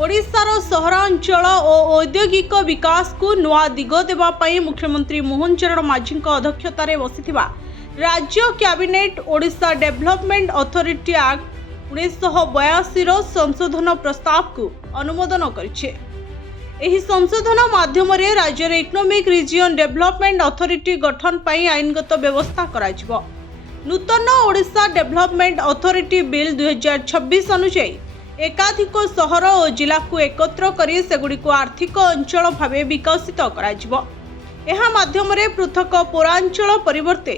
ओडिशार सहरांचल और औद्योगिक विकास को नुआ दिग देवाई मुख्यमंत्री मोहन चरण माझी अध्यक्षतार बसी राज्य cabinet Odisha development authority act 1982 संशोधन प्रस्ताव को अनुमोदन करिछे। एही संशोधन माध्यम राज्य इकोनॉमिक रीजन डेवलपमेंट अथॉरिटी गठन पर आईनगत व्यवस्था कराजिबो। नूतन ओडिशा डेवलपमेंट अथॉरिटी बिल 2026 अनुसार एकाधिक सहर और जिला को एकत्र करी सेगुड़ी आर्थिक अंचल भाव विकसित कराजिबो। एहा माध्यम पृथक पौरांचल परिवर्ते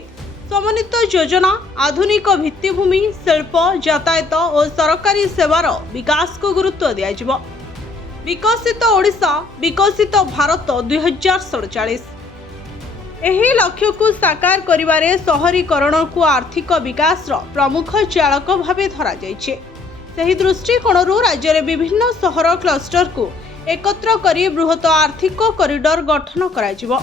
समन्वित योजना आधुनिक भित्तिभूमि शिल्प यातायात और सरकारी सेवार विकास को गुरुत्व दियाजिबो। विकसित ओडिशा विकसित भारत 2047 एही लक्ष्य को साकार करिवारे शहरीकरण को आर्थिक विकास प्रमुख चालक भाव धरा जाइछे। सही दृष्टिकोणरू राज्य में विभिन्न सहर क्लस्टर को एकत्र करी बृहत आर्थिक कॉरिडोर गठन कराजिबो।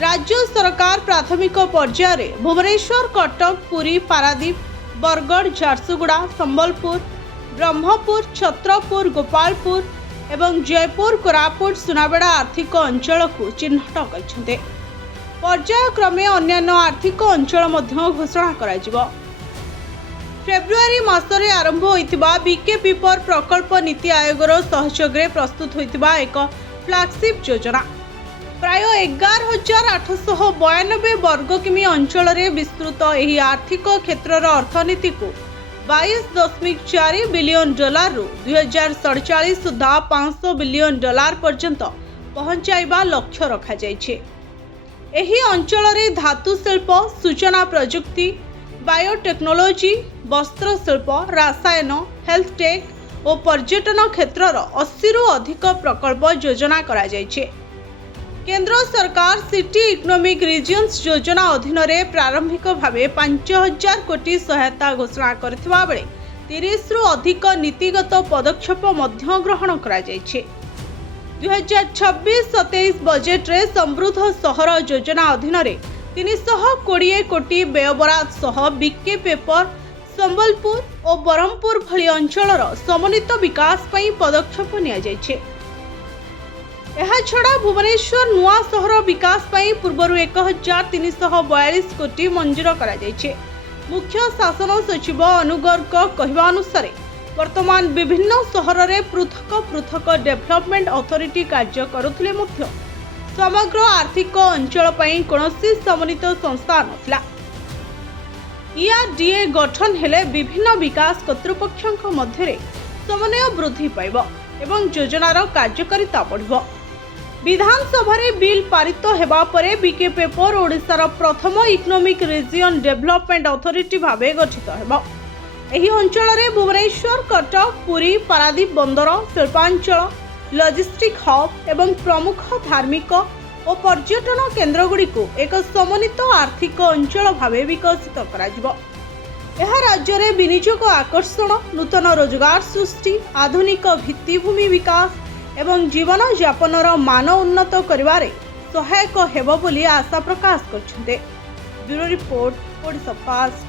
राज्य सरकार प्राथमिक पर्यायर भुवनेश्वर कटक पुरी पारादीप बरगढ़ झारसुगुड़ा संबलपुर ब्रह्मपुर छत्रपुर गोपालपुर एवं जयपुर कोरापुट सुनाबेड़ा आर्थिक अंचल को चिन्हट करछन्ते। पर्यायक्रमे अन्यान्य आर्थिक अंचल मध्य घोषणा कराजिबो। फेब्रुआरी मासरे आरंभ होइतिबा बीके पर प्रकल्प नीति आयोगर सहयोगरे प्रस्तुत होइतिबा एक फ्लैगशिप योजना प्राय 11,892 वर्ग किमी अंचल विस्तृत एही आर्थिक क्षेत्रर अर्थनीति को 22.4 बिलियन डॉलर रु 2047 सुधा 500 बिलियन डॉलर पर्यंत पहुंचाइबा लक्ष्य रखा जाइछे। एही अंचल धातु शिल्प सूचना प्रजुक्ति बायोटेक्नोलोजी वस्त्र शिल्प रासायन हेल्थ टेक और पर्यटन क्षेत्रर 80 रु अधिक प्रकल्प योजना करा जाइछे। केंद्र सरकार सिटी इकोनॉमिक रीजन्स योजना अधीन प्रारंभिक भाव 5,000 कोटी सहायता घोषणा करथिबा बेले 30 रु अधिक नीतिगत पदक्षेप मध्य ग्रहण करा जाइछे। 2026-27 बजेट रे समृद्ध सहर योजना अधीन 320 कोटी व्ययबराद सह बीके पेपर संबलपुर और ब्रह्मपुर भली अंचलर समन्वित विकास पई पदक्षेप निया जाइछे। एहा छड़ा भुवनेश्वर नुआ सहर विकास पई पूर्वरु 1,342 कोटी मंजूर करा जाइछे। मुख्य शासन सचिव अनुगर्ग कहवा अनुसार वर्तमान विभिन्न सहर रे पृथक पृथक डेवलपमेंट अथॉरिटी कार्य करुथिले मध्य समग्र आर्थिक अंचल पई कोनोसी समन्वित संस्था नथिला। ईआरडीए गठन हेले विभिन्न विकास कर्तृपक्षक मध्य समन्वय वृद्धि पाइब एवं योजनार कार्यकारिता बढ़िब। विधानसभा बिल पारित हेबा परे बीके पेपर ओडिशार प्रथम इकोनॉमिक रीजन डेवलपमेंट अथॉरिटी भावे गठित हेबो। एही अंचल रे भुवनेश्वर कटक पुरी पारादीप बंदर शिल्पांचल लॉजिस्टिक हब एवं प्रमुख धार्मिक और पर्यटन केन्द्र गुड़ी को एक समन्वित आर्थिक अंचल भावे विकसित कराजिबो। एहा राज्य रे विनियोग आकर्षण नूतन रोजगार सृष्टि आधुनिक भित्तिभूमि विकास एवं जीवन यापनर मान उन्नत करिवारे सहायक हेबो बोली आशा प्रकाश करछन्ते। Bureau report Odisha fast.